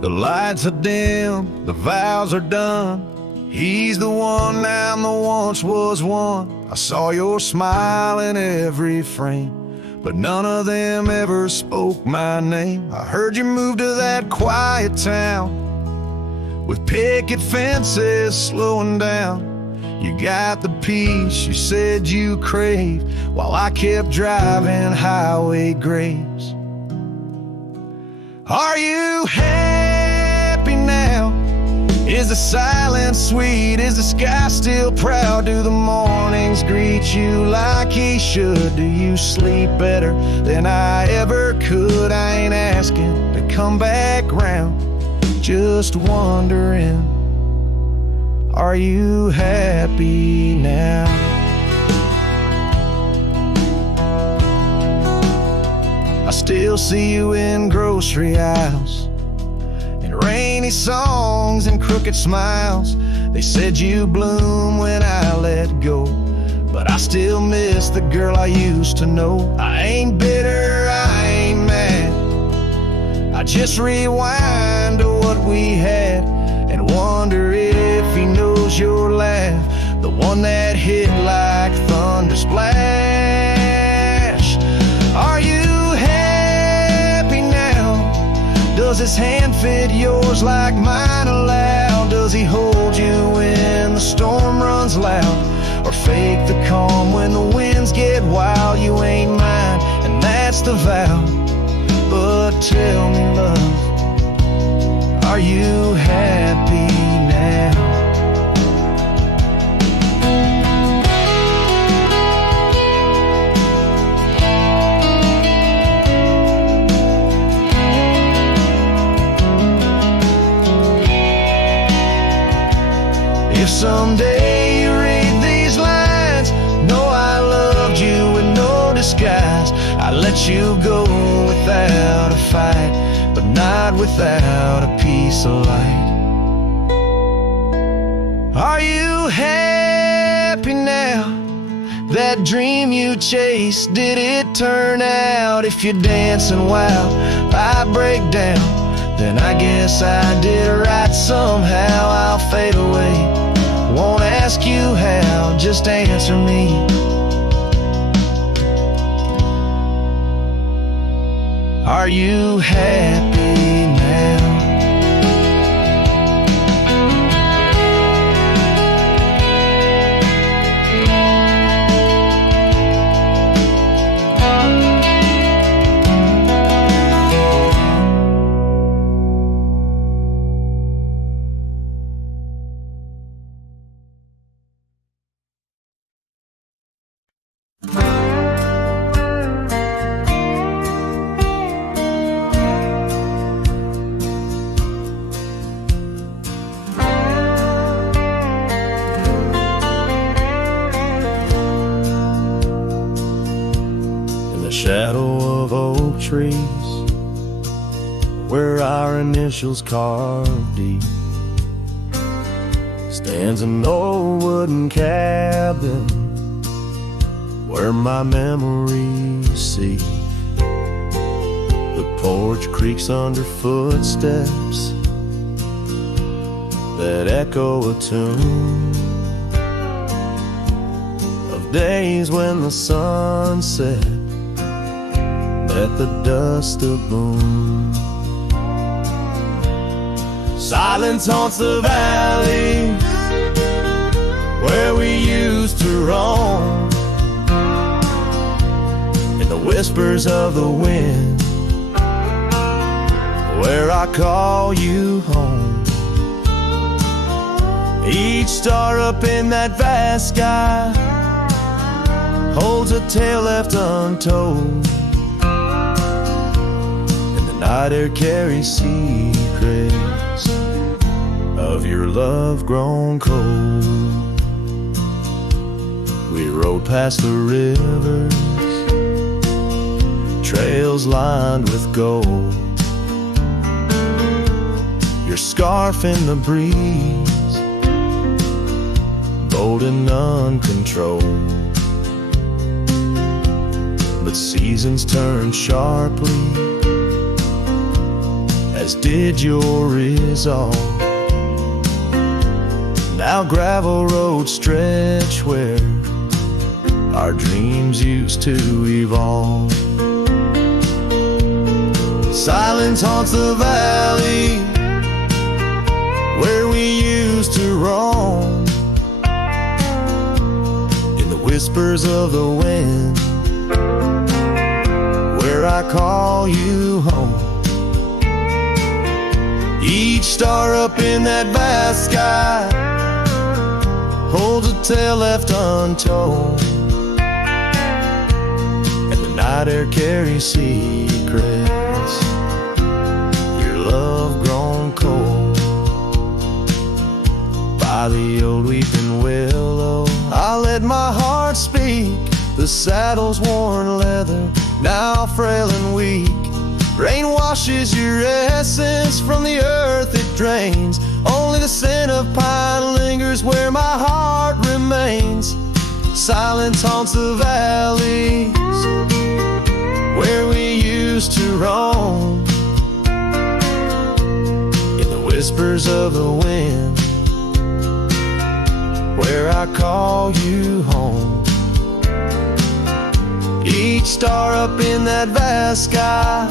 The lights are dim, the vows are done. He's the one now, the once was one. I saw your smile in every frame, but none of them ever spoke my name. I heard you moved to that quiet town with picket fences slowing down. You got the peace you said you craved, while I kept driving highway graves. Are you happy now? Is the silence sweet? Is the sky still proud? Do the mornings greet you like he should? Do you sleep better than I ever could? I ain't asking to come back round, just wondering, are you happy now? I still see you in grocery aisles, in rainy songs and crooked smiles. They said you bloom when I let go, but I still miss the girl I used to know. I ain't bitter, I ain't mad, I just rewind to what we had and wonder if he knows your laugh, the one that hit like thunder splash. Are you happy now? Does his hand fit yours like mine allow? Does he hold you when the storm runs loud, or fake the calm when the winds get wild? You ain't mine, and that's the vow. But tell me, love, are you happy now? If someday you read these lines, know I loved you with no disguise. I let you go without a fight, but not without a piece of light. Are you happy now? That dream you chased, did it turn out? If you're dancing while I break down, then I guess I did right somehow. I'll fade away, won't ask you how, just answer me. Are you happy now? Shadow of oak trees, where our initials carved deep, stands an old wooden cabin where my memories seep. The porch creaks under footsteps that echo a tune of days when the sun set at the dust of moon. Silence haunts the valleys where we used to roam, in the whispers of the wind where I call you home. Each star up in that vast sky holds a tale left untold. Night air carries secrets of your love grown cold. We rode past the rivers, trails lined with gold. Your scarf in the breeze, bold and uncontrolled. But seasons turn sharply as as did your resolve. Now gravel roads stretch where our dreams used to evolve. Silence haunts the valley where we used to roam. In the whispers of the wind, where I call you home. Each star up in that vast sky holds a tale left untold, and the night air carries secrets, your love grown cold. By the old weeping willow, I let my heart speak. The saddle's worn leather, now frail and weak. Rain washes your essence from the earth it drains. Only the scent of pine lingers where my heart remains. Silence haunts the valleys where we used to roam. In the whispers of the wind, where I call you home. Each star up in that vast sky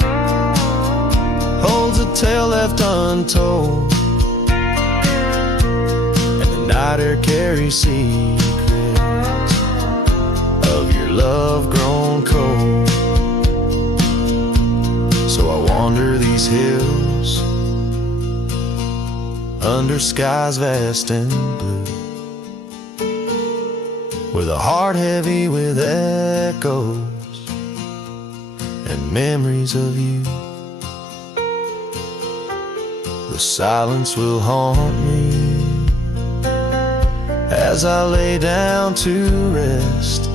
holds a tale left untold, and the night air carries secrets of your love grown cold. So I wander these hills under skies vast and blue, with a heart heavy with echoes and memories of you. The silence will haunt me as I lay down to rest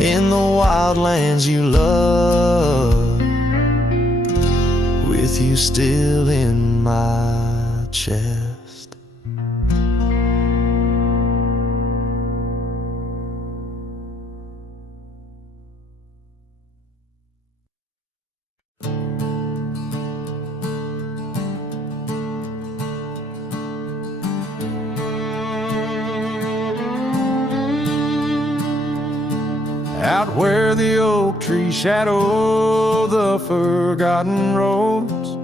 in the wild lands you love, with you still in my chest. Out where the oak trees shadow the forgotten roads,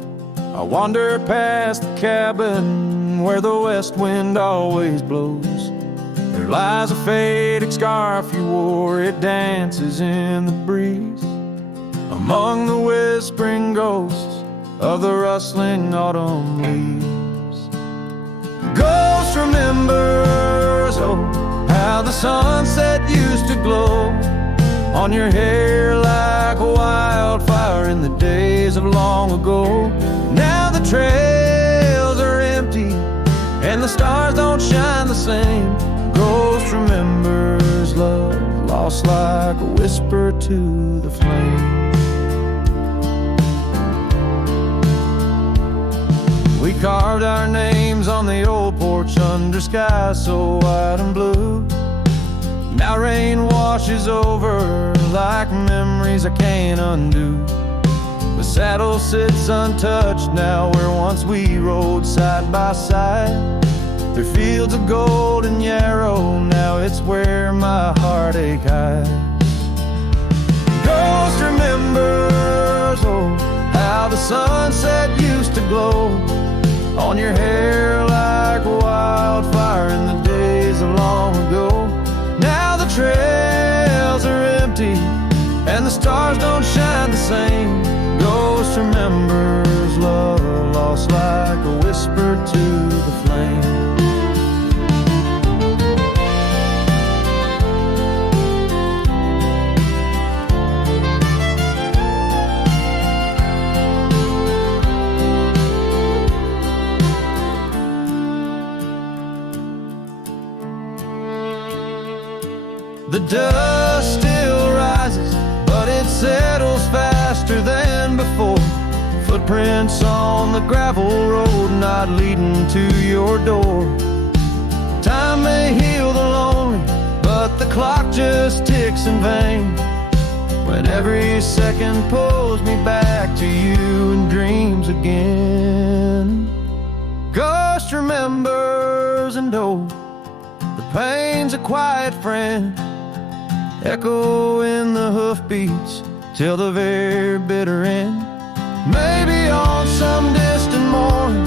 I wander past the cabin where the west wind always blows. There lies a faded scarf you wore, it dances in the breeze, among the whispering ghosts of the rustling autumn leaves. Ghost remembers, oh, how the sunset used to glow on your hair like a wildfire in the days of long ago. Now the trails are empty and the stars don't shine the same. Ghost remembers love lost like a whisper to the flame. We carved our names on the old porch under skies so white and blue. Now rain washes over like memories I can't undo. The saddle sits untouched now where once we rode side by side. Through fields of gold and yarrow, now it's where my heartache hides. Ghost remembers, oh, how the sunset used to glow on your hair like a wildfire in the days of long ago. Now the trails are empty and the stars don't shine the same. Ghost remembers love lost like a whisper to the flame. The dust still rises, but it settles faster than before. Footprints on the gravel road, not leading to your door. Time may heal the lonely, but the clock just ticks in vain, when every second pulls me back to you and dreams. dreams again. Ghost remembers, and oh, the pain's a quiet friend, echo in the hoofbeats till the very bitter end. Maybe on some distant morn,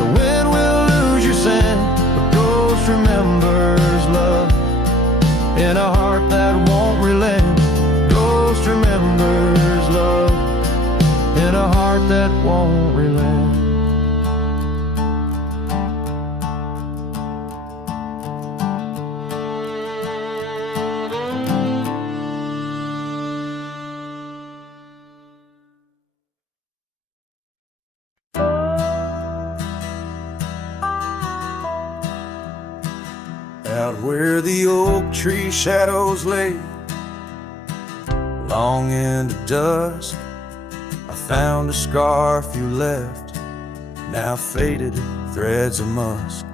the wind will lose your scent, but ghost remembers love in a heart that won't relent. Ghost remembers love in a heart that won't relent. Out where the oak tree shadows lay, long into dusk, I found a scarf you left, now faded threads of musk,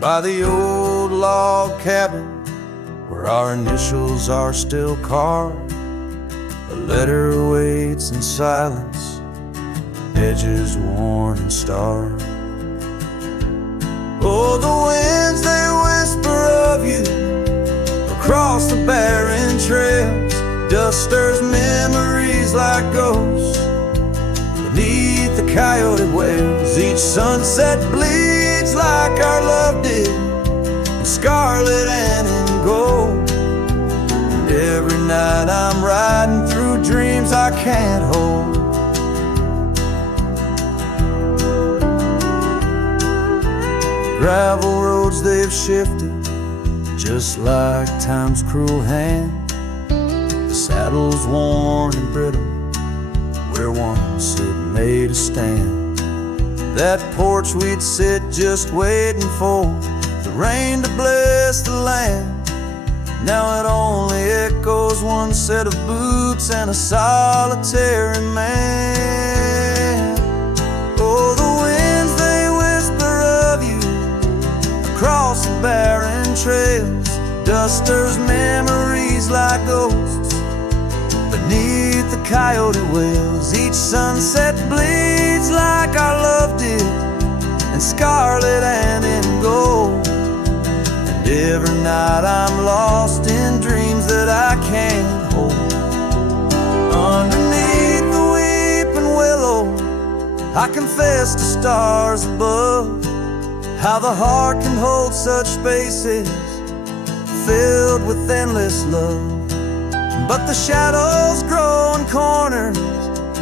by the old log cabin where our initials are still carved. A letter waits in silence, edges worn and starved. Oh, the winds, they whisper of you across the barren trails. Dust stirs memories like ghosts beneath the coyote wails. Each sunset bleeds like our love did, in scarlet and in gold. And every night I'm riding through dreams I can't hold. Gravel roads, they've shifted just like time's cruel hand. The saddle's worn and brittle where once it made a stand. That porch we'd sit just waiting for the rain to bless the land. Now it only echoes one set of boots and a solitary man. Oh, the winds, they whisper of you across the barren trails. Dust stirs memories like ghosts beneath the coyote wails. Each sunset bleeds like our love did, in scarlet and in gold. And every night I'm lost in dreams that I can't hold. Underneath the weeping willow, I confess to stars above, how the heart can hold such spaces filled with endless love. But the shadows grow in corners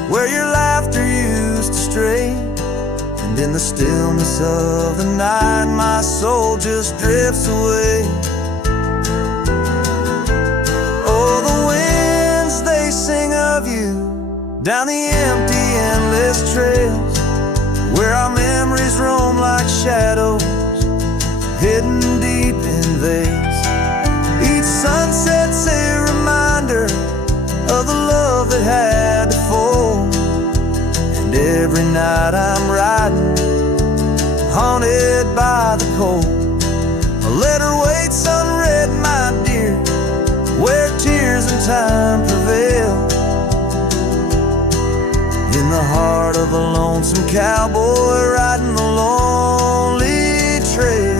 where your laughter used to stray, and in the stillness of the night my soul just drifts away. Oh, the winds, they sing of you down the empty, endless trails where our memories roam like shadows hidden deep in veils. Each sunset's a reminder of the love that had to fall. And every night I'm riding, haunted by the cold. A letter waits unread, my dear, where tears and time prevail. In the heart of a lonesome cowboy riding the lonely trail.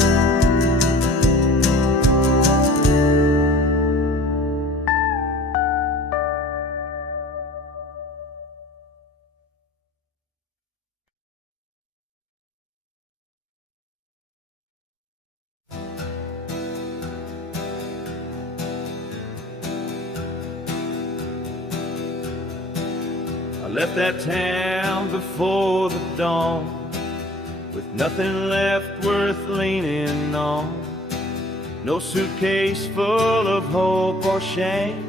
I left that town before the dawn, with nothing left worth leaning on. No suitcase full of hope or shame,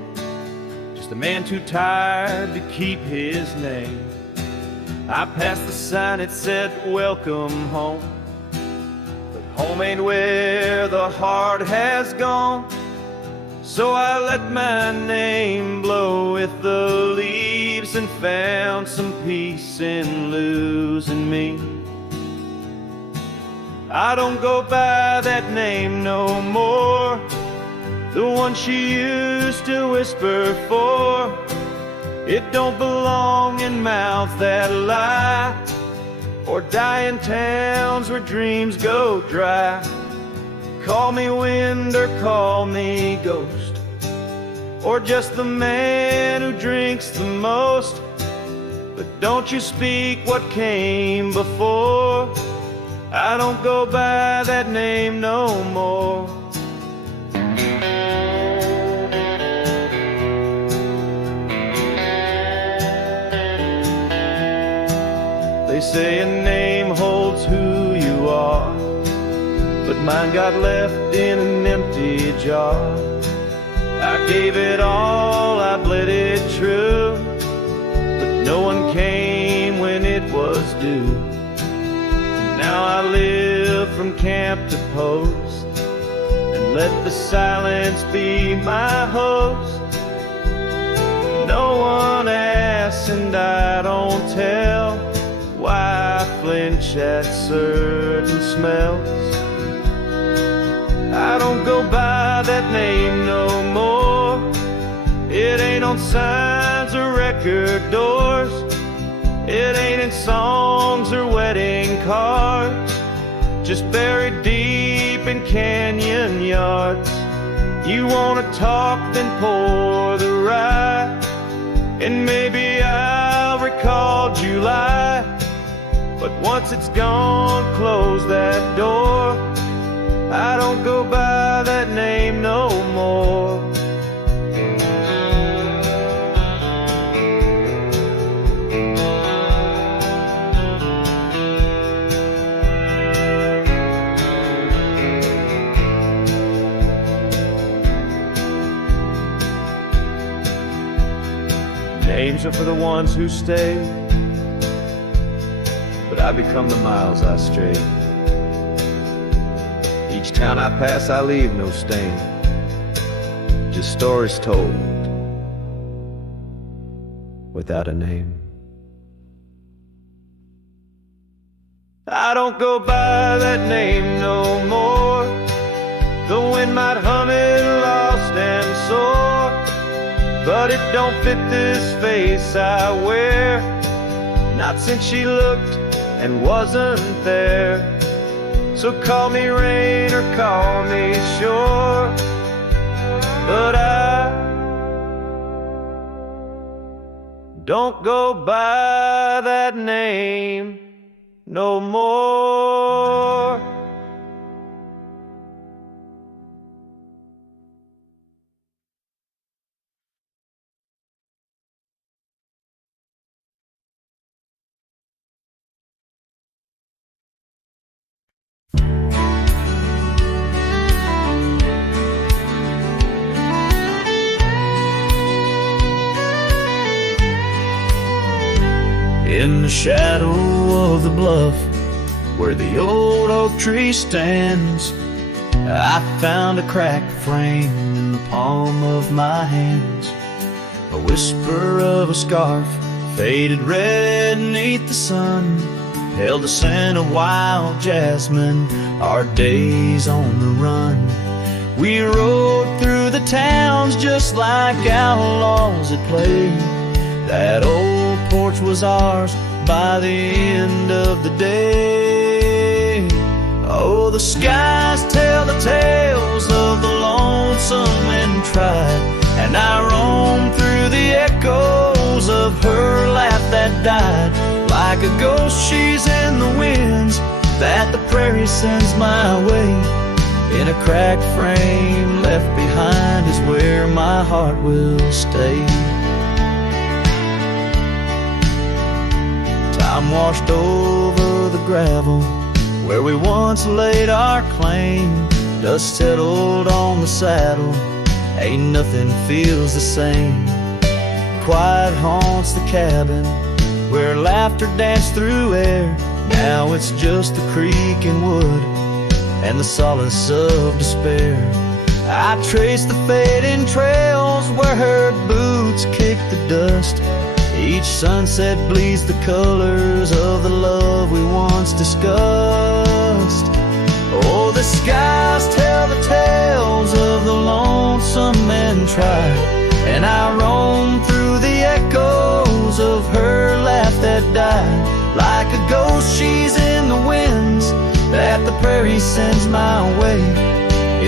just a man too tired to keep his name. I passed the sign, it said welcome home, but home ain't where the heart has gone. So I let my name blow with the leaves and found some peace in losing me. I don't go by that name no more, the one she used to whisper for. It don't belong in mouths that lie, or die in towns where dreams go dry. Call me wind or call me ghost, or just the man who drinks the most. But don't you speak what came before. I don't go by that name no more. They say a name holds who you are, but mine got left in an empty jar. I gave it all, I bled it true, but no one came when it was due. Now I live from camp to post, and let the silence be my host. No one asks and I don't tell why I flinch at certain smells. I don't go by that name no more. It ain't on signs or record doors. It ain't in songs or wedding cards, just buried deep in canyon yards. You wanna talk, then pour the rye, and maybe I'll recall July. But once it's gone, close that door. I don't go by that name no more. Names are for the ones who stay, but I become the miles I stray. Each town I pass I leave no stain, just stories told without a name. I don't go by that name no more. The wind might hum it lost and sore, but it don't fit this face I wear, not since she looked and wasn't there. So call me rain or call me shore, but I don't go by that name no more. In the shadow of the bluff, where the old oak tree stands, I found a cracked frame in the palm of my hands. A whisper of a scarf, faded red beneath the sun, held the scent of wild jasmine, our days on the run. We rode through the towns just like outlaws at play. That old porch was ours by the end of the day. Oh, the skies tell the tales of the lonesome and tried, and I roam through the echoes of her laugh that died. Like a ghost she's in the winds that the prairie sends my way. In a cracked frame left behind is where my heart will stay. Time washed over the gravel where we once laid our claim. Dust settled on the saddle, ain't nothing feels the same. Quiet haunts the cabin where laughter danced through air. Now it's just the creek and wood and the solace of despair. I trace the fading trails where her boots kick the dust. Each sunset bleeds the colors of the love we once discussed. Oh, the skies tell the tales of the lonesome and tried, and I roam through the echoes of her laugh that died. Like a ghost, she's in the winds that the prairie sends my way.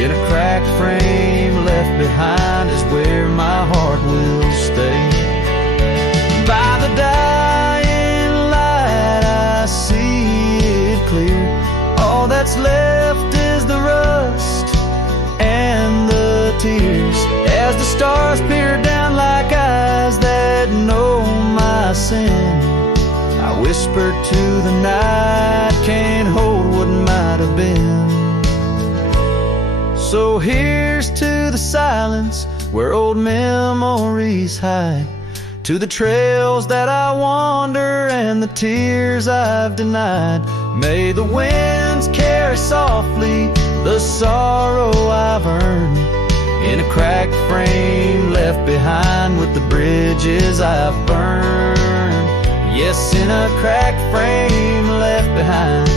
In a cracked frame left behind is where my heart will stay. By the dying light I see it clear. All that's left is the rust and the tears, as the stars peer down like eyes that know my sin. I whisper to the night, can't hold what might have been. So here's to the silence where old memories hide, to the trails that I wander and the tears I've denied. May the winds carry softly the sorrow I've earned, in a cracked frame left behind with the bridges I've burned. Yes, in a cracked frame left behind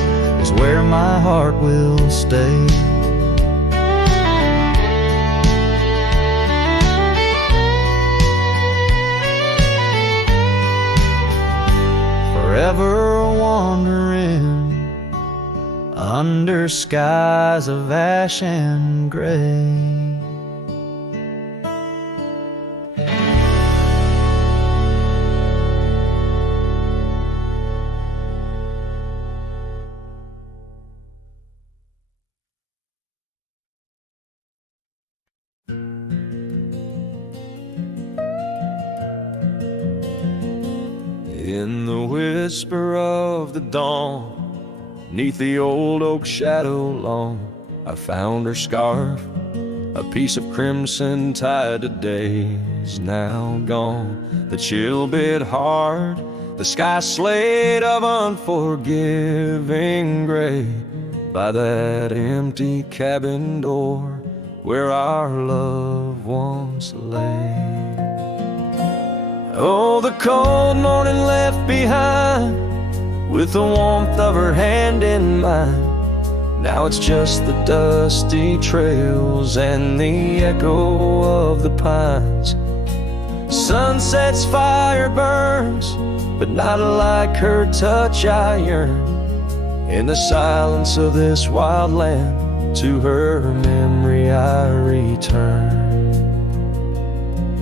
is where my heart will stay. Forever wandering under skies of ash and gray. In the whisper of the dawn, 'neath the old oak shadow long, I found her scarf, a piece of crimson tied to days now gone. The chill bit hard, the sky slate of unforgiving gray, by that empty cabin door where our love once lay. Oh, the cold morning left behind, with the warmth of her hand in mine. Now it's just the dusty trails and the echo of the pines. Sunset's fire burns, but not like her touch I yearn. In the silence of this wild land, to her memory I return.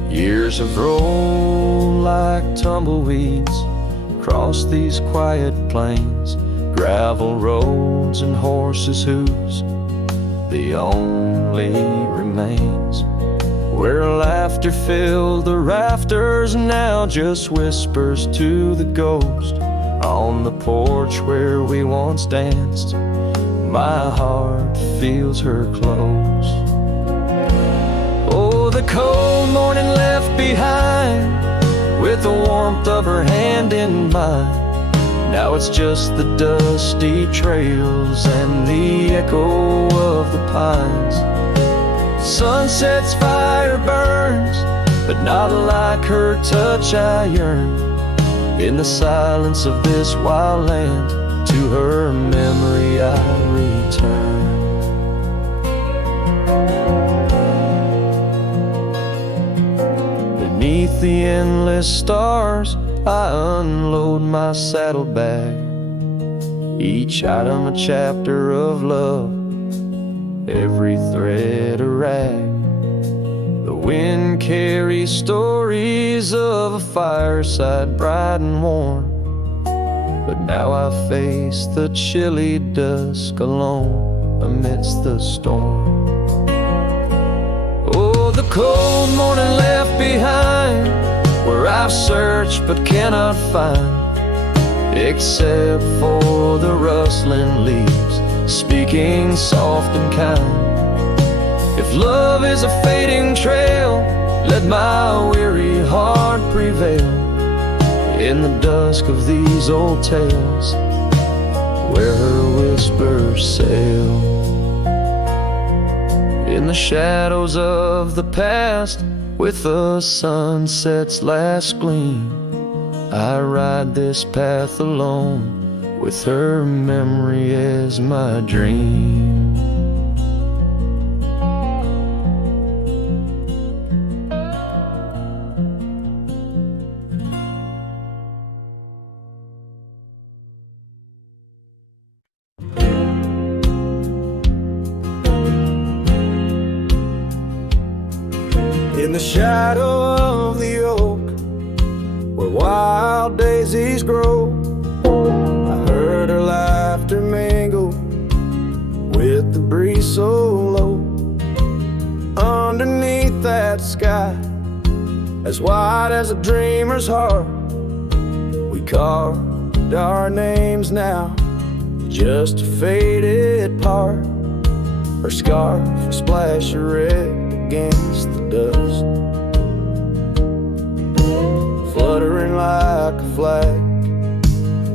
Years have rolled like tumbleweeds across these quiet plains, gravel roads and horses' hooves, the only remains. Where laughter filled the rafters, now just whispers to the ghost. On the porch where we once danced, my heart feels her close. Oh, the cold morning left behind, with the warmth of her hand in mine. Now it's just the dusty trails and the echo of the pines. Sunset's fire burns, but not like her touch I yearn. In the silence of this wild land, to her memory I return. Beneath the endless stars, I unload my saddlebag, each item a chapter of love, every thread a rag. The wind carries stories of a fireside bright and warm, but now I face the chilly dusk alone amidst the storm. Oh, the cold morning left behind, where I've searched but cannot find, except for the rustling leaves speaking soft and kind. If love is a fading trail, let my weary heart prevail in the dusk of these old tales, where her whispers sail. In the shadows of the past, with the sunset's last gleam, I ride this path alone, with her memory as my dream. In the shadow of the oak, where wild daisies grow, I heard her laughter mingle with the breeze so low. Underneath that sky, as wide as a dreamer's heart, we carved our names now, just a faded part. Her scarf a splash of red against the dust, fluttering like a flag,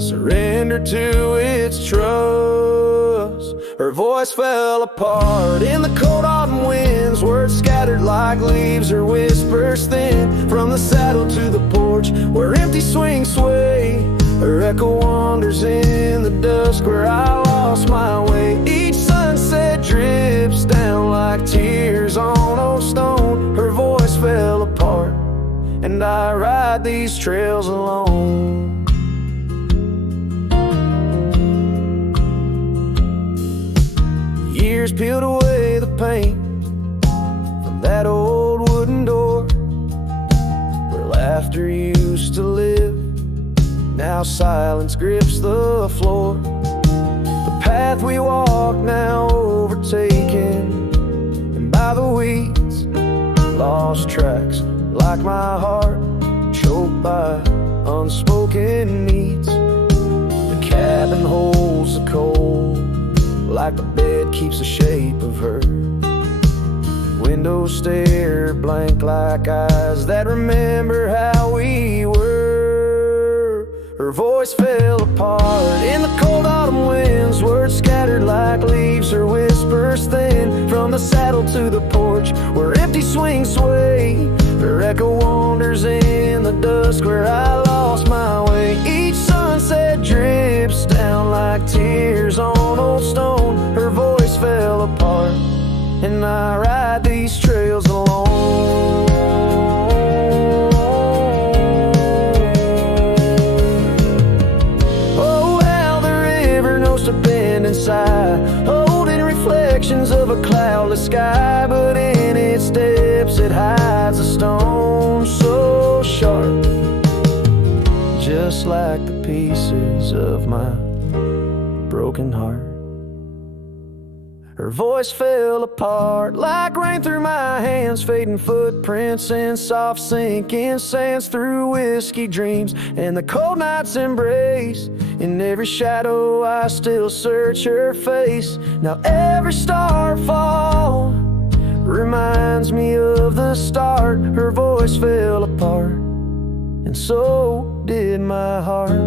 surrender to its trust. Her voice fell apart in the cold autumn winds, words scattered like leaves, her whispers thin. From the saddle to the porch, where empty swings sway, her echo wanders in the dusk, where I lost my way. Each sunset drips down like tears on old stone. Her voice fell apart, and I ride these trails alone. Years peeled away the paint from that old wooden door, where laughter used to live. Now silence grips the floor. The path we walk now overtaken, and by the weeds, lost tracks like my heart, choked by unspoken needs. The cabin holds the cold, like the bed keeps the shape of her. Windows stare blank like eyes that remember how we were. Her voice fell apart in the cold autumn winds, words scattered like leaves, her whispers thin. From the saddle to the porch, where empty swings sway, her echo wanders in the dusk, where I lost my way. Each sunset drips down like tears on old stone. Her voice fell apart, and I ride these trails alone. Oh, how the river knows to bend and sigh, holding reflections of a cloudless sky. But in its depths it hides a stone so sharp, just like the pieces of my broken heart. Her voice fell apart like rain through my hands, fading footprints in soft sinking sands, through whiskey dreams and the cold night's embrace. In every shadow I still search her face. Now every starfall reminds me of the start. Her voice fell apart, and so did my heart.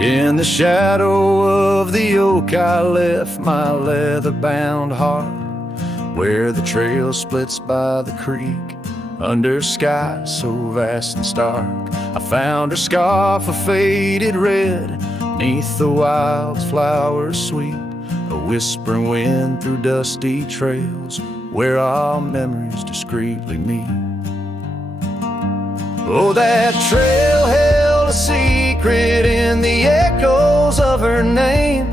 In the shadow of the oak I left my leather-bound heart, where the trail splits by the creek, under skies so vast and stark. I found her scarf, a faded red, neath the wildflowers sweet, a whispering wind through dusty trails, where our memories discreetly meet. Oh, that trail held a secret in the echoes of her name.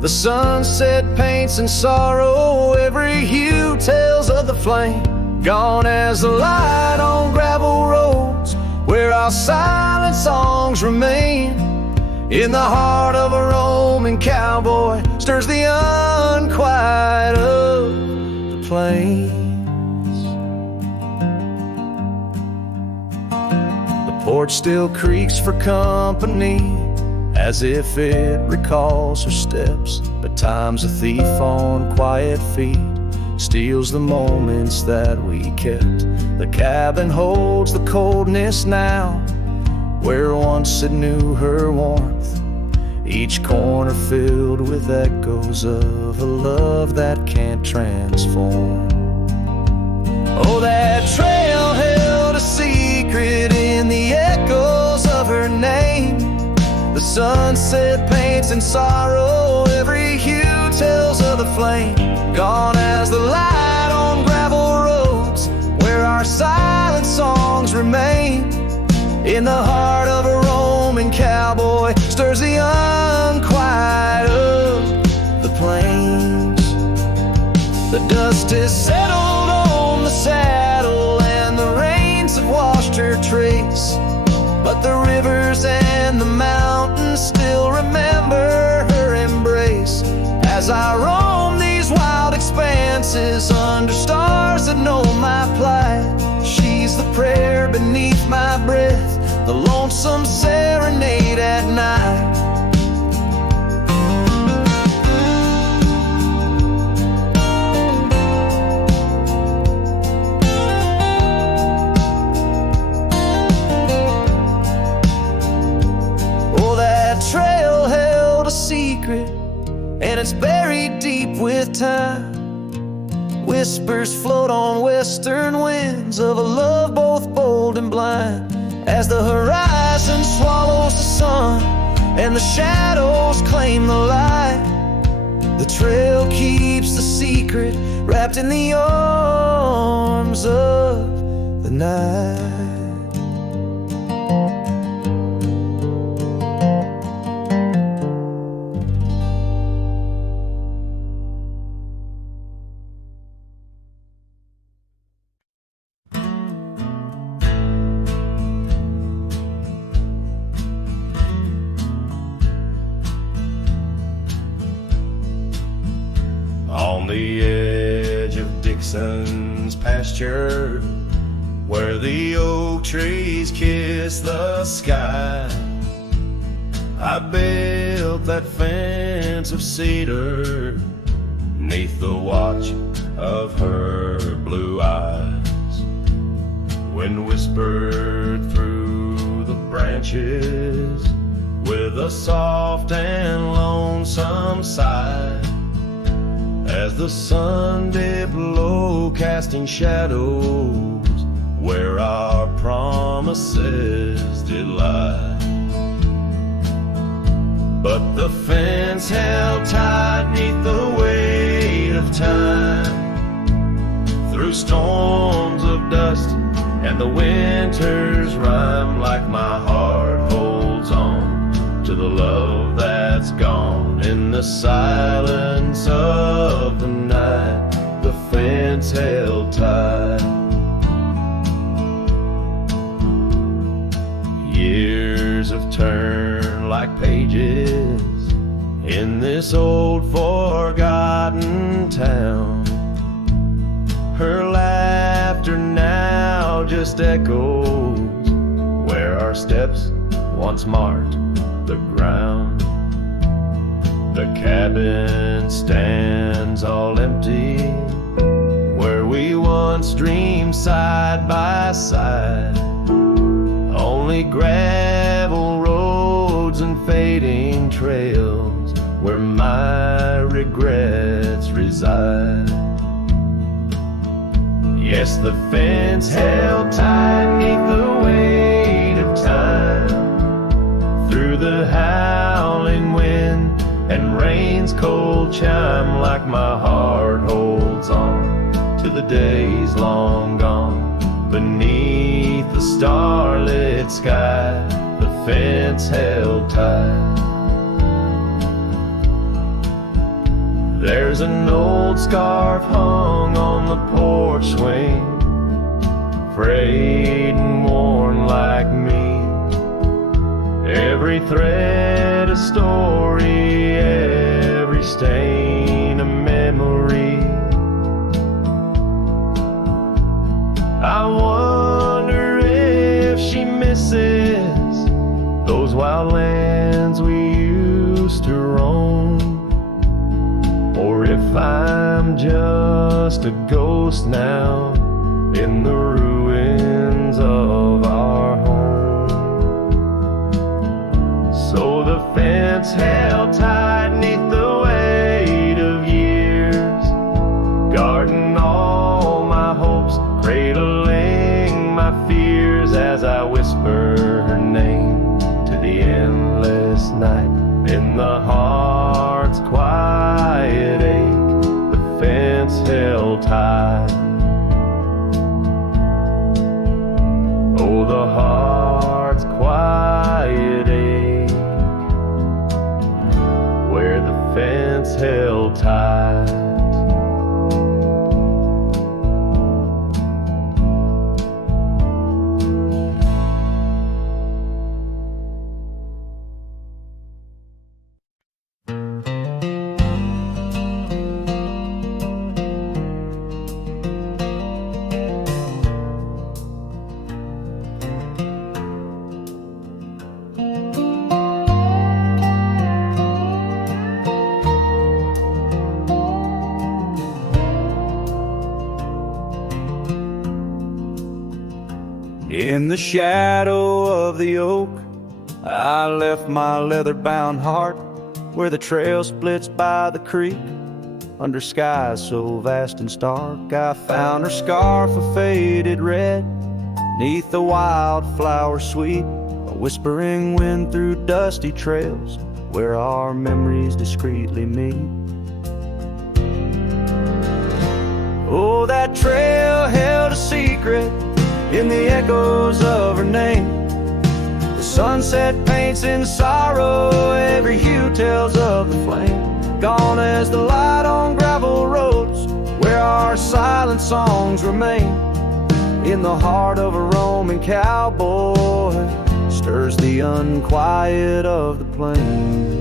The sunset paints in sorrow, every hue tells of the flame. Gone as the light on gravel roads, where our silent songs remain. In the heart of a roaming cowboy stirs the unquiet of the plains. The porch still creaks for company, as if it recalls her steps. But time's a thief on quiet feet, steals the moments that we kept. The cabin holds the coldness now, where once it knew her warmth. Each corner filled with echoes of a love that can't transform. Oh, that trail held a secret in the echoes of her name. The Sunset paints in sorrow, every hue tells of the flame. Gone as the light on gravel roads, where our silent songs remain. In the heart of a Roman cowboy stirs the unquiet of the plains. The dust has settled on the saddle and the rains have washed her trace, but the rivers and the mountains still remember her embrace. As I roam these wild expanses under stars that know my plight, she's the prayer beneath my breath, the lonesome serenade at night. Oh, that trail held a secret, and it's buried deep with time. Whispers float on western winds of a love both bold and blind. As the horizon swallows the sun and the shadows claim the light, the trail keeps the secret wrapped in the arms of the night. On the edge of Dixon's pasture, where the oak trees kiss the sky, I built that fence of cedar 'neath the watch of her blue eyes. Wind whispered through the branches with a soft and lonesome sigh, as the sun dipped low, casting shadows where our promises did lie. But the fence held tight 'neath the weight of time, through storms of dust and the winter's rhyme. Like my heart holds on to the love that's gone in the silence of the night, the fence held tight. Years have turned like pages in this old forgotten town. Her laughter now just echoes where our steps once marked the ground. The cabin stands all empty where we once dreamed side by side. Only gravel roads and fading trails where my regrets reside. Yes, the fence held tight 'neath the weight of time, through the howling wind and rain's cold chime. Like my heart holds on to the days long gone, beneath the starlit sky, the fence held tight. There's an old scarf hung on the porch swing, frayed and worn like me. Every thread a story, every stain a memory. I wonder if she misses those wild lands we used to roam, or if I'm just a ghost now in the ruins of our home. So the fence held tight 'neath the weight of years, guarding all my hopes, cradling my fears as I whisper her name to the endless night. hands held tight. In the shadow of the oak, I left my leather-bound heart where the trail splits by the creek. Under skies so vast and stark, I found her scarf of faded red. Neath the wildflower sweet, a whispering wind through dusty trails where our memories discreetly meet. Oh, that trail held a secret in the echoes of her name. The sunset paints in sorrow, every hue tells of the flame. Gone as the light on gravel roads, where our silent songs remain. In the heart of a Roman cowboy, stirs the unquiet of the plains.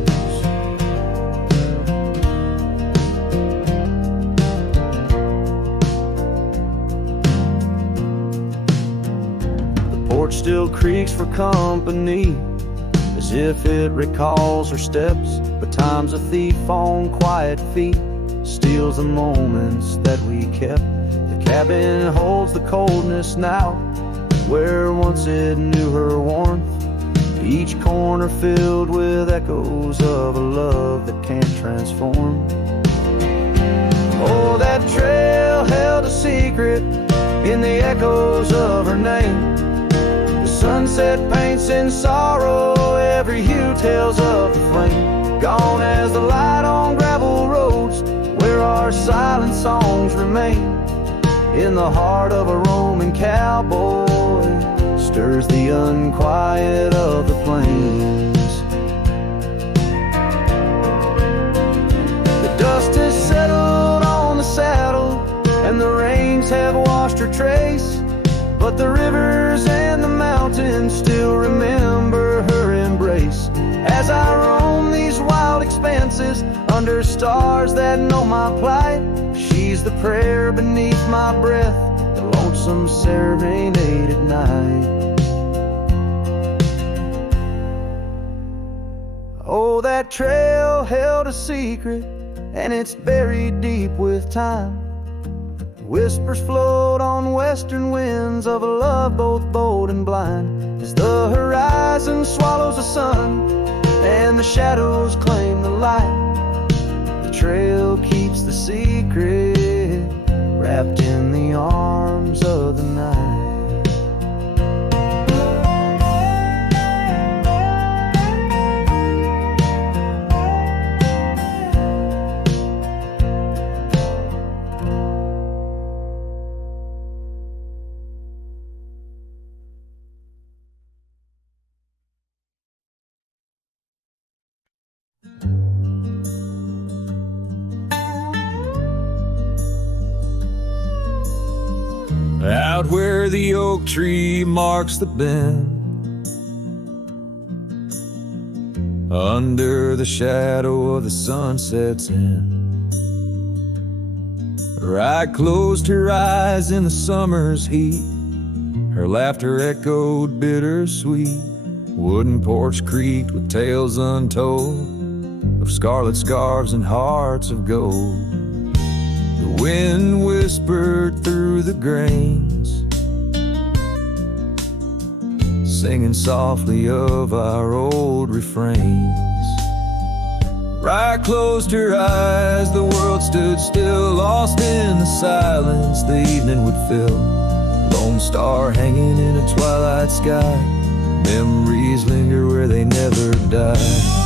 Still creaks for company, as if it recalls her steps. But time's a thief on quiet feet, steals the moments that we kept. The cabin holds the coldness now, where once it knew her warmth. Each corner filled with echoes of a love that can't transform. Oh, that trail held a secret in the echoes of her name. Sunset paints in sorrow, every hue tells of the flame. Gone as the light on gravel roads, where our silent songs remain. In the heart of a Roman cowboy, stirs the unquiet of the plains. The dust has settled on the saddle, and the rains have washed her trace. But the rivers and the mountains still remember her embrace. As I roam these wild expanses, under stars that know my plight, she's the prayer beneath my breath, the lonesome serenade at night. Oh, that trail held a secret, and it's buried deep with time. Whispers float on western winds of a love both bold and blind. As the horizon swallows the sun and the shadows claim the light, the trail keeps the secret wrapped in the arms of the night. Out where the oak tree marks the bend, under the shadow of the sunset's end, her eye closed her eyes in the summer's heat. Her laughter echoed bittersweet. Wooden porch creaked with tales untold of scarlet scarves and hearts of gold. The wind whispered through the grains, singing softly of our old refrains. Right closed her eyes, the world stood still, lost in the silence the evening would fill. Lone star hanging in a twilight sky, memories linger where they never die.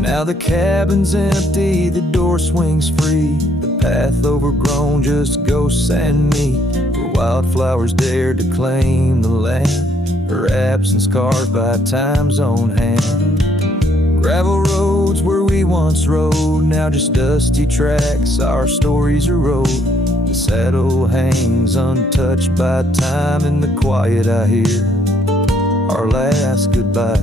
Now the cabin's empty, the door swings free, the path overgrown, just ghosts and me. Where wildflowers dare to claim the land, her absence carved by time's own hand. Gravel roads where we once rode, now just dusty tracks, our stories erode. The saddle hangs untouched by time, in the quiet I hear our last goodbye.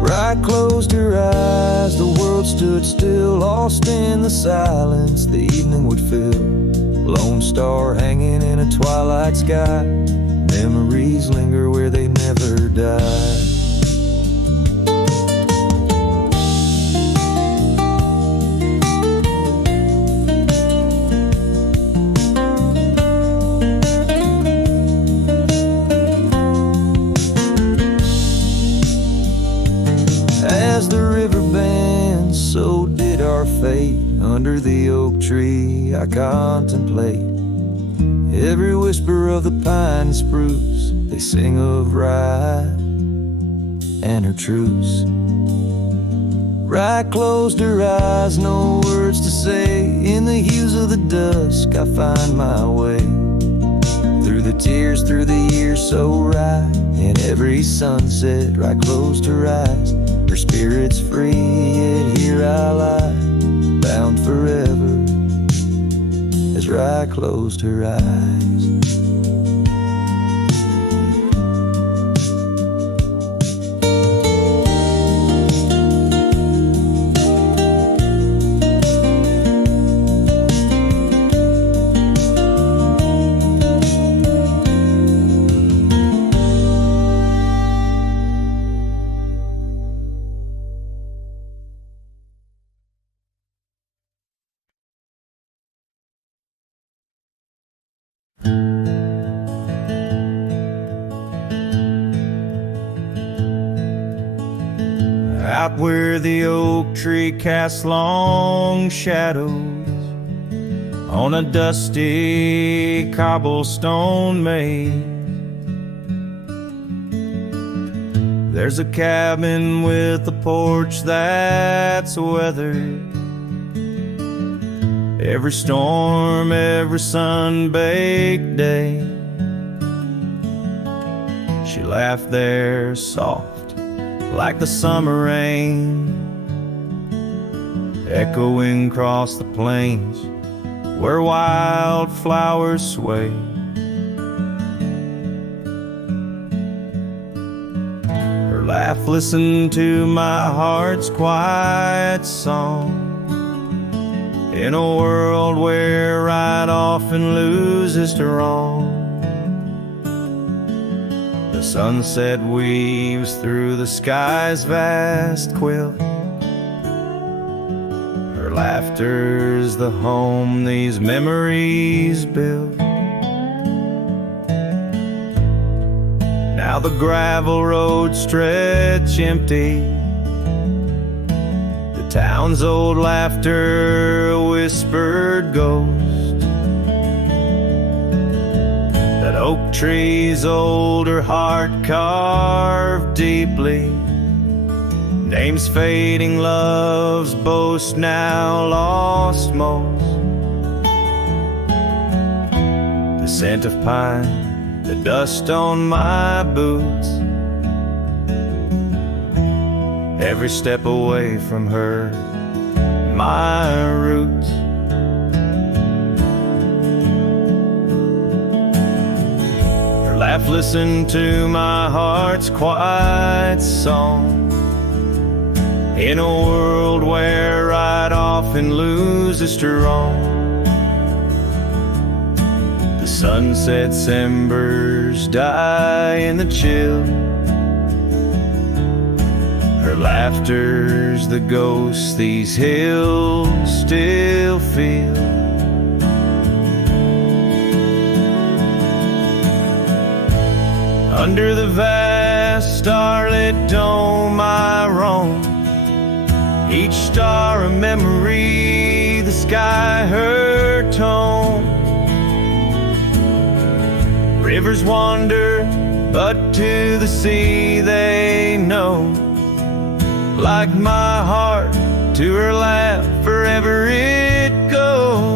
Right closed her eyes, the world stood still, lost in the silence the evening would fill. Lone star hanging in a twilight sky, memories linger where they never die. As the river bends, so did our fate. Under the oak tree I contemplate every whisper of the pine and spruce. They sing of Rye and her truce. Rye closed her eyes, no words to say. In the hues of the dusk I find my way. Through the tears, through the years so right. In every sunset, Rye closed her eyes. Her spirit's free, yet here I lie, bound forever, as Rye closed her eyes. Out where the oak tree casts long shadows on a dusty cobblestone maze, there's a cabin with a porch that's weathered. Every storm, every sun-baked day, she laughed there soft like the summer rain, echoing across the plains where wildflowers sway. Her laugh listened to my heart's quiet song, in a world where right often loses to wrong. The sunset weaves through the sky's vast quilt. Her laughter's the home these memories build. Now the gravel roads stretch empty, the town's old laughter a whispered ghost. That oak tree's older heart carved deeply, names fading, love's boast now lost most. The scent of pine, the dust on my boots, every step away from her, my roots. Laugh, listen to my heart's quiet song, in a world where right often loses to wrong. The sunset's embers die in the chill, her laughter's the ghost these hills still feel. Under the vast starlit dome I roam, each star a memory, the sky her tone. Rivers wander, but to the sea they know, like my heart to her laugh forever it goes.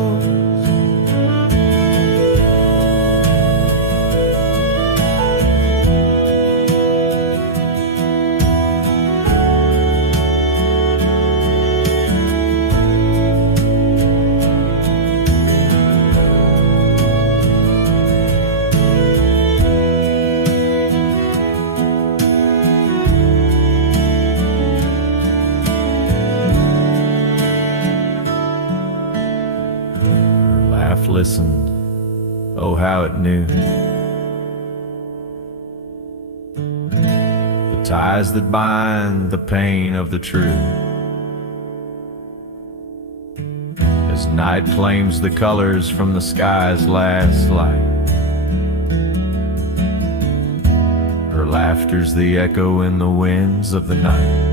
listened, oh how it knew. The ties that bind the pain of the true. As night claims the colors from the sky's last light, her laughter's the echo in the winds of the night.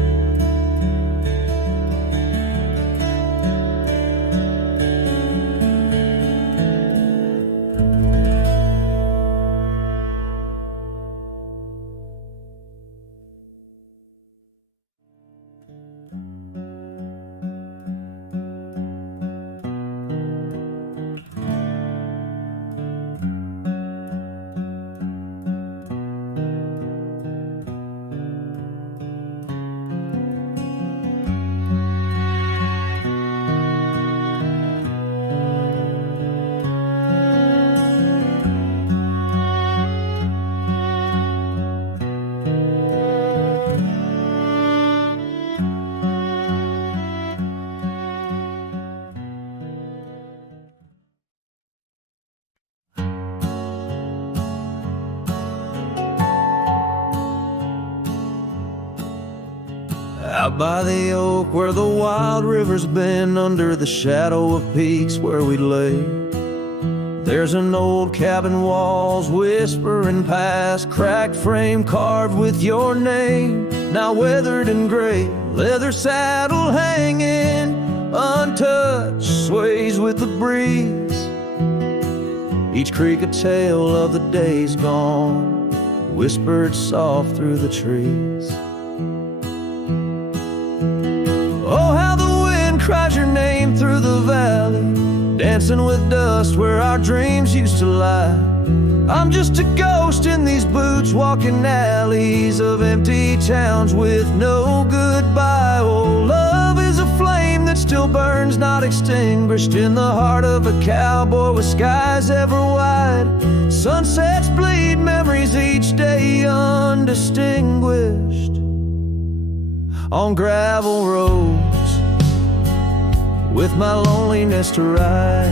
Out by the oak where the wild rivers bend, under the shadow of peaks where we lay, there's an old cabin walls whispering past, cracked frame carved with your name, now weathered and gray, leather saddle hanging untouched, sways with the breeze, each creak a tale of the days gone, whispered soft through the trees. Oh, how the wind cries your name through the valley, dancing with dust where our dreams used to lie. I'm just a ghost in these boots, walking alleys of empty towns with no goodbye. Oh, love is a flame that still burns, not extinguished, in the heart of a cowboy with skies ever wide. Sunsets bleed memories each day undistinguished on gravel roads with my loneliness to ride.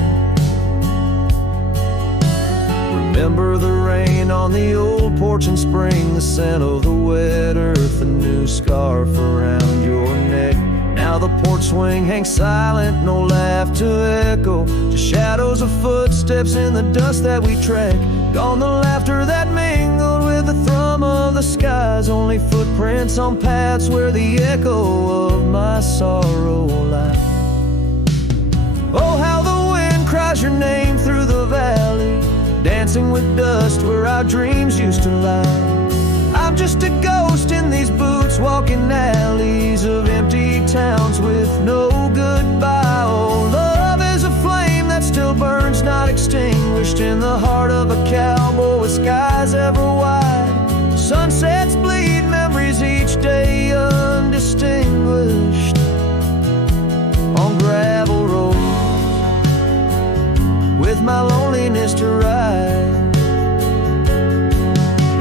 Remember the rain on the old porch in spring, the scent of the wet earth, a new scarf around your neck. Now the porch swing hangs silent, no laugh to echo, just shadows of footsteps in the dust that we track. Gone the laughter that mingled with the thrum of the skies, only footprints on paths where the echo of my sorrow lies. Oh, how the wind cries your name through the valley, dancing with dust where our dreams used to lie. I'm just a ghost in these boots, walking alleys of empty towns with no goodbye. Oh, love is a flame that still burns, not extinguished, in the heart of a cowboy with skies ever wide. Sunsets bleed memories each day undistinguished on gravel roads with my loneliness to ride.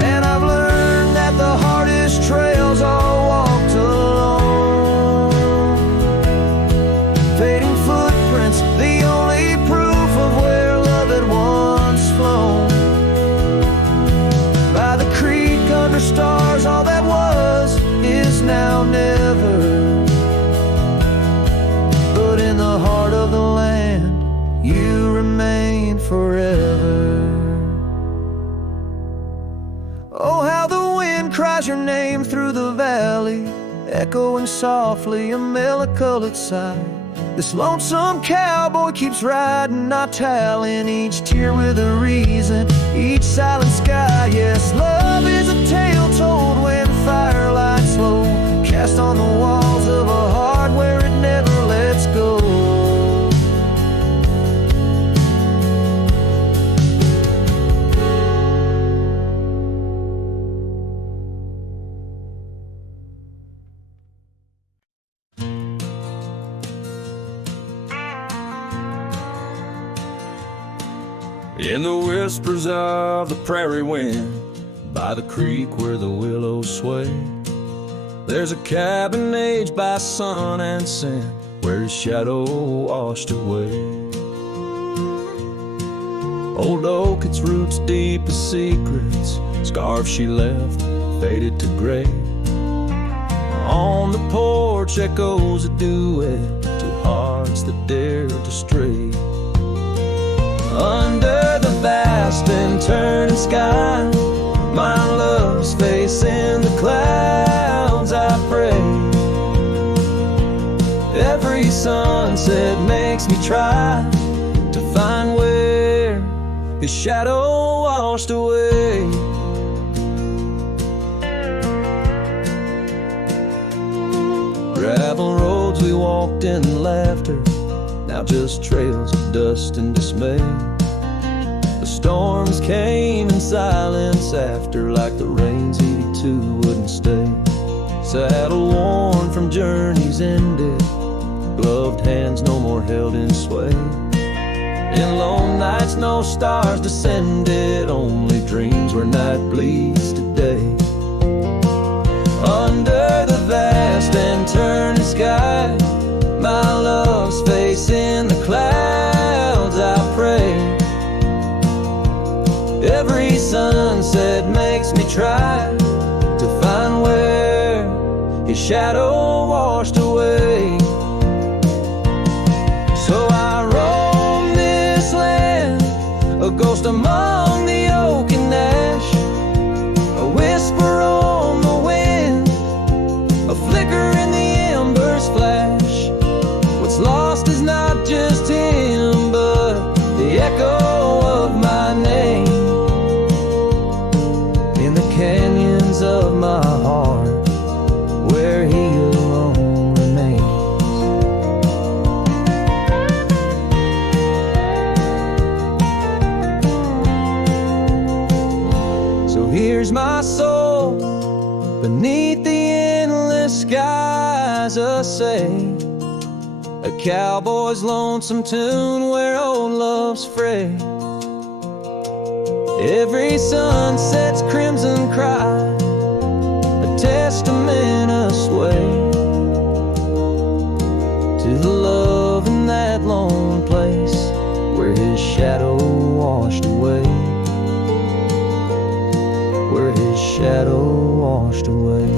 And I've learned that the hardest trails are walked alone, fading footprints, the only proof of where love had once flown. By the creek under stars, all that was is now never, but in the heart of the land you remain forever. Oh, how the wind cries your name through the valley, echoing softly a mellow-colored sigh. This lonesome cowboy keeps riding, not tallying each tear with a reason, each silent sky. Yes, love is a tale told when fire lights low, cast on the walls of a heart where it never lets go. In the whispers of the prairie wind, by the creek where the willows sway, there's a cabin aged by sun and sand, where his shadow washed away. Old oak, its roots deep as secrets. Scarf she left, faded to gray. On the porch echoes a duet to hearts that dare to stray. Under the vast and turning sky, my love's face in the clouds, I pray. Every sunset makes me try to find where his shadow washed away. Gravel roads we walked in laughter, now just trails of dust and dismay. The storms came in silence after, like the rains he too wouldn't stay. Saddle worn from journeys ended, gloved hands no more held in sway. In lone nights no stars descended, only dreams where night bleeds today. Under the vast and turning sky, my love's face in the clouds, I pray. Every sunset makes me try to find where his shadow washed away. So I roam this land, a ghost among the oak and ash, a whisper on the wind, a flicker in the embers flash. What's lost is not just him, but the echo of my name in the canyons of my heart, where he alone remains. So here's my soul beneath the endless skies, a say, a cowboy's lonesome tune where old love's fray. Every sunset's crimson cry, a testament of sway to the love in that lone place where his shadow washed away, where his shadow washed away.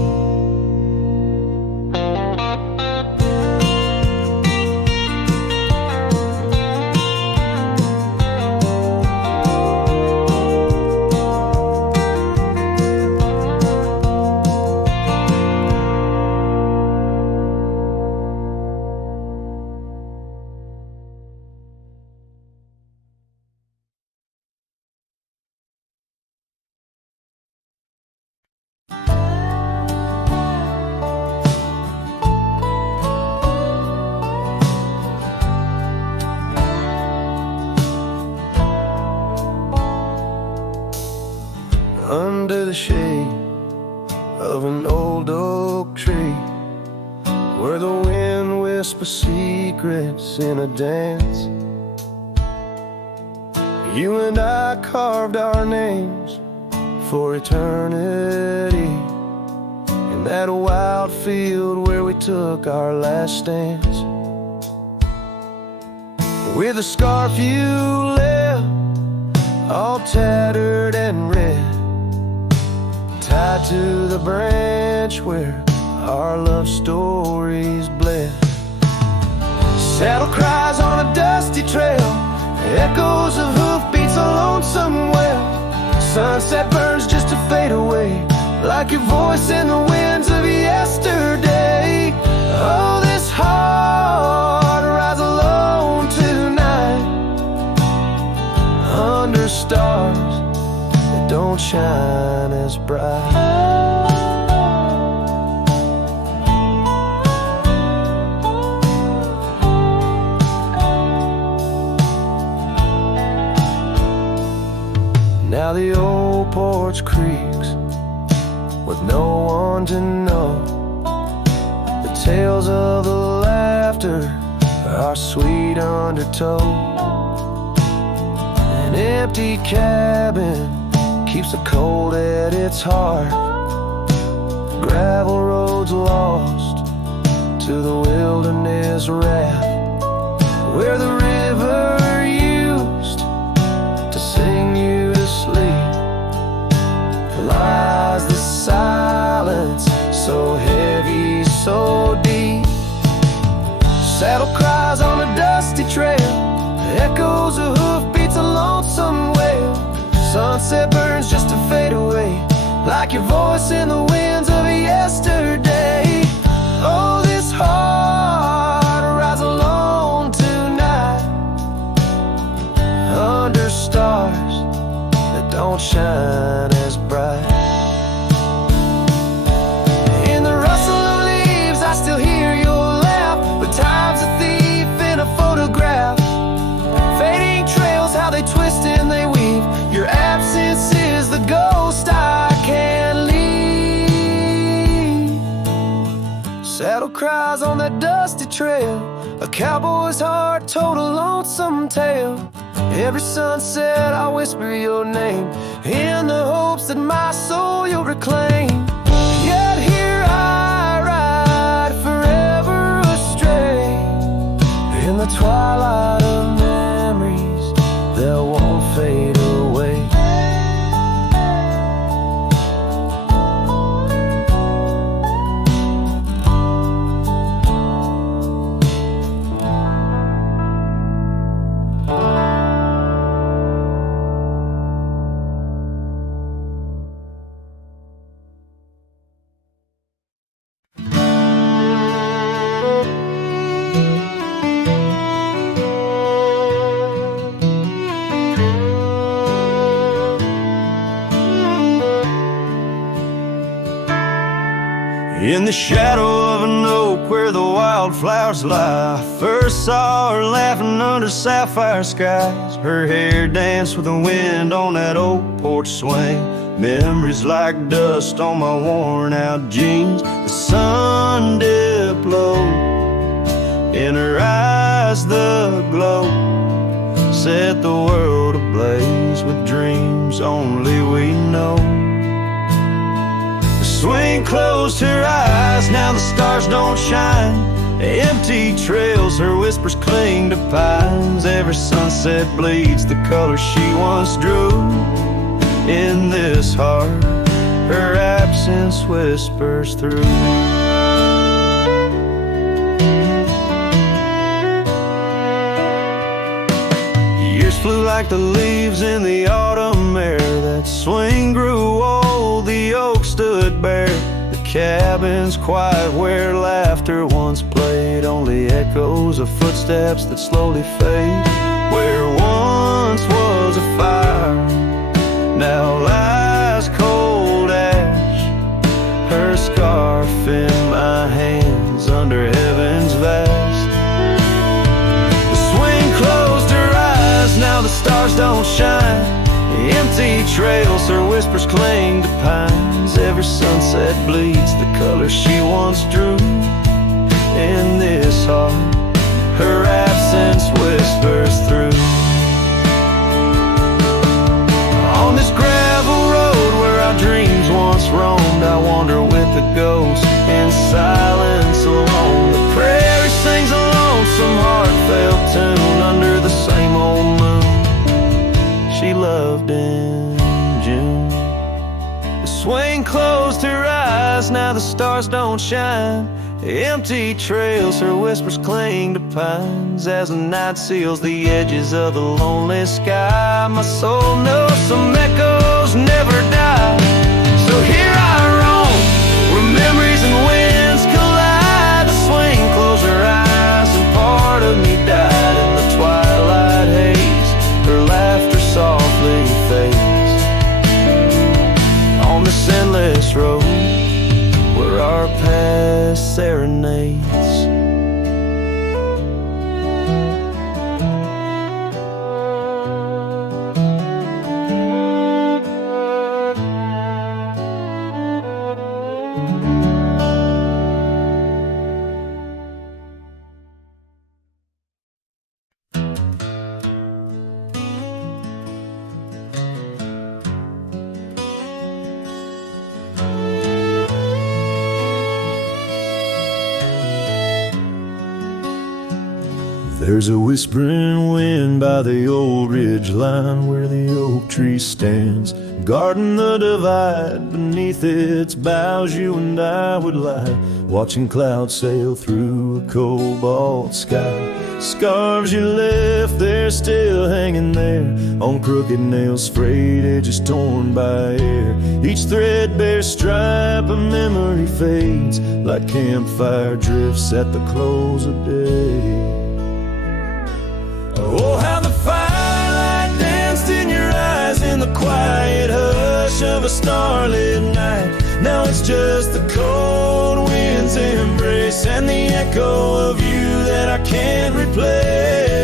Under the shade of an old oak tree, where the wind whispers secrets in a dance, you and I carved our names for eternity in that wild field where we took our last stance. With a scarf you left, all tattered and red, tied to the branch where our love stories bled. Saddle cries on a dusty trail, echoes of hoofbeats on lonesome well. Sunset burns just to fade away, like your voice in the winds of yesterday. Oh, this heart rides alone tonight, under stars that don't shine as bright. Now the old porch creaks with no one to know. The tales of the laughter are sweet undertow. An empty cabin keeps the cold at its heart. Gravel roads lost to the wilderness raft, where the river used to so deep. Saddle cries on a dusty trail, echoes of hoofbeats, a lonesome wail. Sunset burns just to fade away, like your voice in the winds of yesterday. Oh, this heart rides alone tonight, under stars that don't shine as bright. In the rustle of leaves I still hear your laugh, but time's a thief in a photograph. Fading trails, how they twist and they weave. Your absence is the ghost I can't leave. Saddle cries on that dusty trail, a cowboy's heart told a lonesome tale. Every sunset I whisper your name, in the hopes that my soul you'll reclaim. Yet here I ride forever astray, in the twilight of memories that won't fade away. In the shadow of an oak where the wildflowers lie, I first saw her laughing under sapphire skies. Her hair danced with the wind on that old porch swing. Memories like dust on my worn out jeans. The sun dipped low, in her eyes the glow set the world ablaze with dreams only we know. The swing closed her eyes, now the stars don't shine. Empty trails, her whispers cling to pines. Every sunset bleeds the color she once drew. In this heart, her absence whispers through. Years flew like the leaves in the autumn air. That swing grew old, the oak stood bare. The cabin's quiet where laughter once played, only echoes of footsteps that slowly fade. Where once was a fire, now lies cold ash. Her scarf in my hands under heaven's vast. The swing closed her eyes, now the stars don't shine. Empty trails, her whispers cling to pines. Every sunset bleeds the color she once drew. In this heart, her absence whispers through. On this gravel road where our dreams once roamed, I wander with the ghost in silence alone. The prairie sings a lonesome heartfelt tune under the same old moon she loved in June. The swing closed her eyes, now the stars don't shine. Empty trails, her whispers cling to pines. As the night seals the edges of the lonely sky, my soul knows some echoes never die. So here I roam, where memories and winds collide. The swing closed her eyes and part of me died in the twilight haze. Her laughter softly fades on this endless road where our past serenades. There's a whispering wind by the old ridge line where the oak tree stands, guarding the divide. Beneath its boughs you and I would lie, watching clouds sail through a cobalt sky. Scarves you left there still hanging there, on crooked nails, frayed edges torn by air. Each threadbare stripe of memory fades like campfire drifts at the close of day. Oh, how the firelight danced in your eyes in the quiet hush of a starlit night. Now it's just the cold wind's embrace and the echo of you that I can't replace.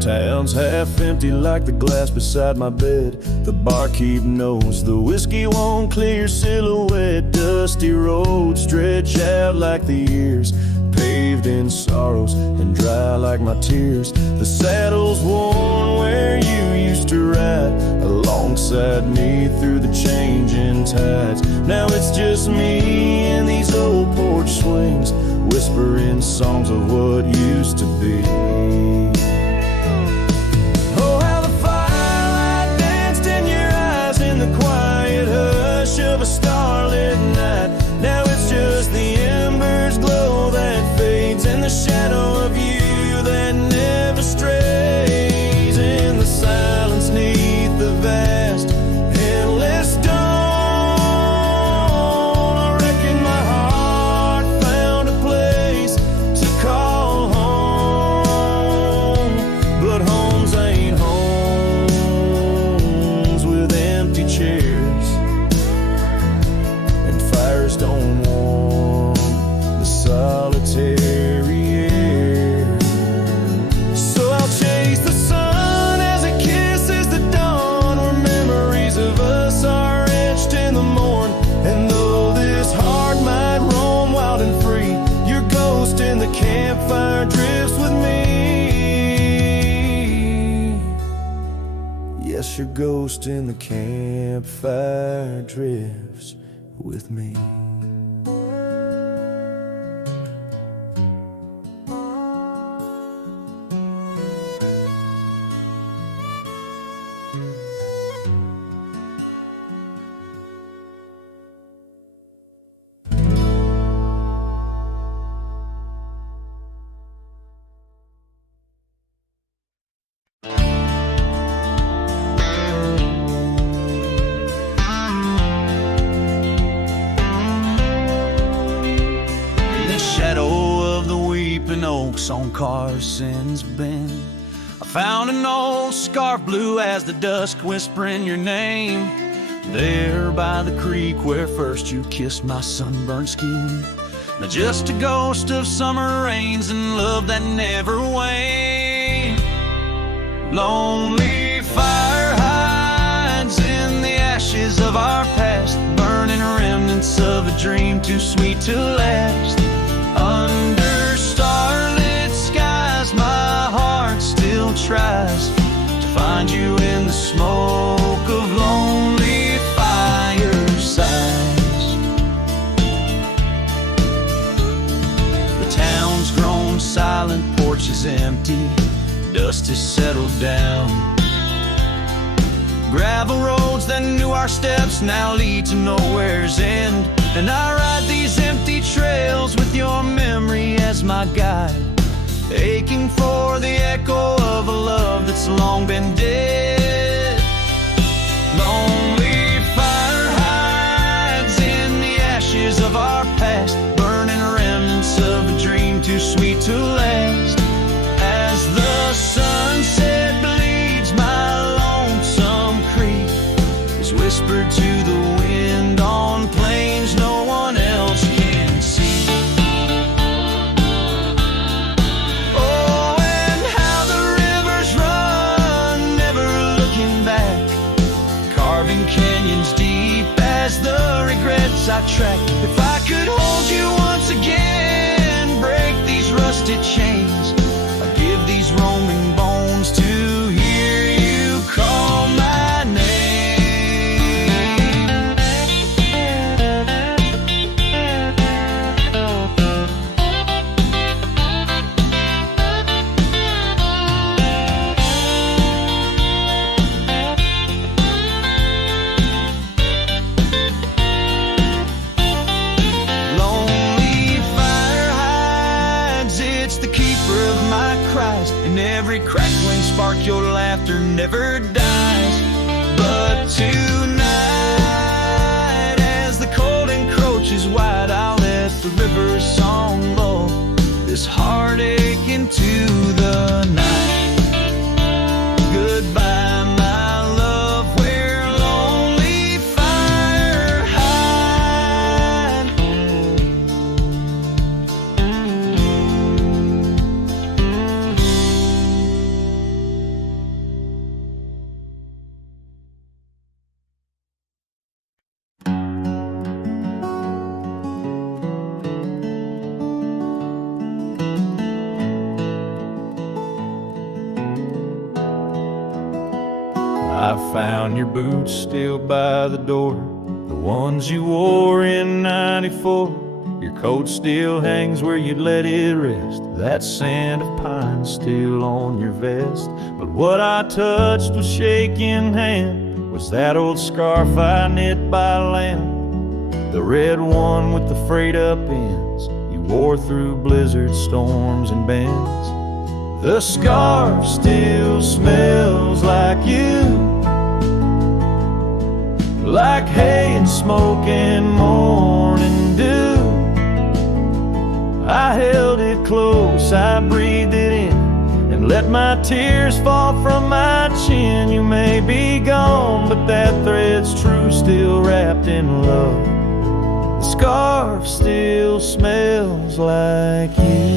Town's half empty like the glass beside my bed. The barkeep knows the whiskey won't clear silhouette. Dusty roads stretch out like the years, paved in sorrows and dry like my tears. The saddle's worn where you used to ride alongside me through the changing tides. Now it's just me and these old porch swings, whispering songs of what used to be. Of a starlit night, now it's just the embers glow that fades, and the shadow of you that never strays in the silence neath the vast endless dawn. I reckon my heart found a place to call home, but homes ain't homes with empty chairs. Don't warm the solitary air. So I'll chase the sun as it kisses the dawn, where memories of us are etched in the morn. And though this heart might roam wild and free, your ghost in the campfire drifts with me. Yes, your ghost in the campfire drifts with me. Oaks on Carson's Bend, I found an old scarf blue as the dusk whispering your name. There by the creek where first you kissed my sunburned skin. Now just a ghost of summer rains and love that never waned. Lonely fire hides in the ashes of our past, burning remnants of a dream too sweet to last. Under starlit skies, my heart still tries to find you in the smoke of lonely firesides. The town's grown silent, porch is empty, dust has settled down. Gravel roads that knew our steps now lead to nowhere's end. And I ride these empty trails with your memory as my guide, aching for the echo of a love that's long been dead. Lonely fire hides in the ashes of our past, burning remnants of a dream too sweet to last. As the sunset bleeds, my lonesome creek is whispered to the wind on plains no one else can see. Oh, and how the rivers run, never looking back, carving canyons deep as the regrets I track. If I could hold you once again, break these rusted chains, I'd give these roaming bones every crackling spark, your laughter never dies. But tonight, as the cold encroaches wide, I'll let the river's song lull this heartache into the night. Goodbye, my love, where lonely fire hide. I found your boots still by the door, the ones you wore in '94. Your coat still hangs where you'd let it rest, that scent of pine still on your vest. But what I touched with shaking hand was that old scarf I knit by land, the red one with the frayed up ends you wore through blizzards, storms, and bends. The scarf still smells like you, like hay and smoke and morning dew. I held it close, I breathed it in, and let my tears fall from my chin. You may be gone, but that thread's true, still wrapped in love. The scarf still smells like you.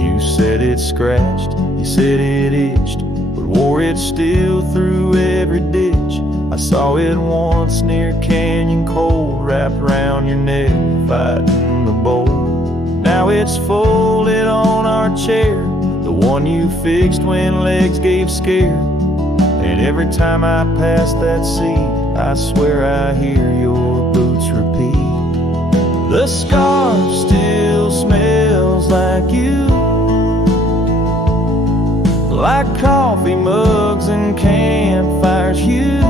You said it scratched, you said it itched, but wore it still through every ditch. I saw it once near Canyon Cold, wrapped round your neck, fighting the bolt. Now it's folded on our chair, the one you fixed when legs gave scare. And every time I pass that seat, I swear I hear your boots repeat. The scarf still smells like you, like coffee mugs and campfires hue.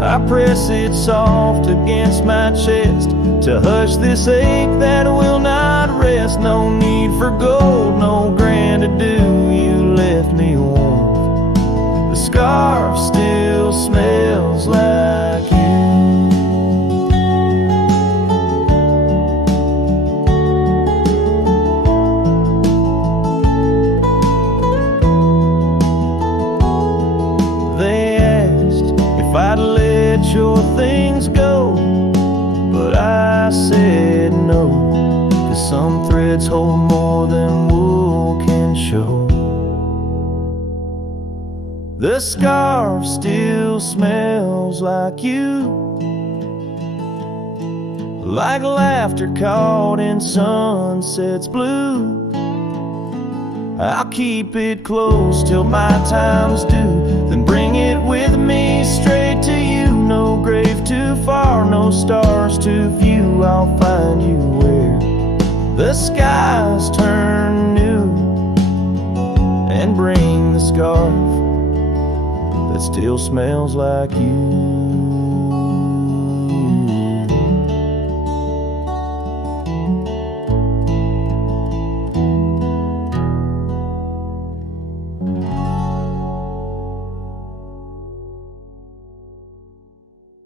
I press it soft against my chest to hush this ache that will not rest. No need for gold, no grand ado, you left me warm. The scarf still smells like you. I'd let your things go, but I said no, 'cause some threads hold more than wool can show. The scarf still smells like you, like laughter caught in sunset's blue. I'll keep it close till my time's due, then bring it with me straight to you. No grave too far, no stars to view. I'll find you where the skies turn new, and bring the scarf that still smells like you.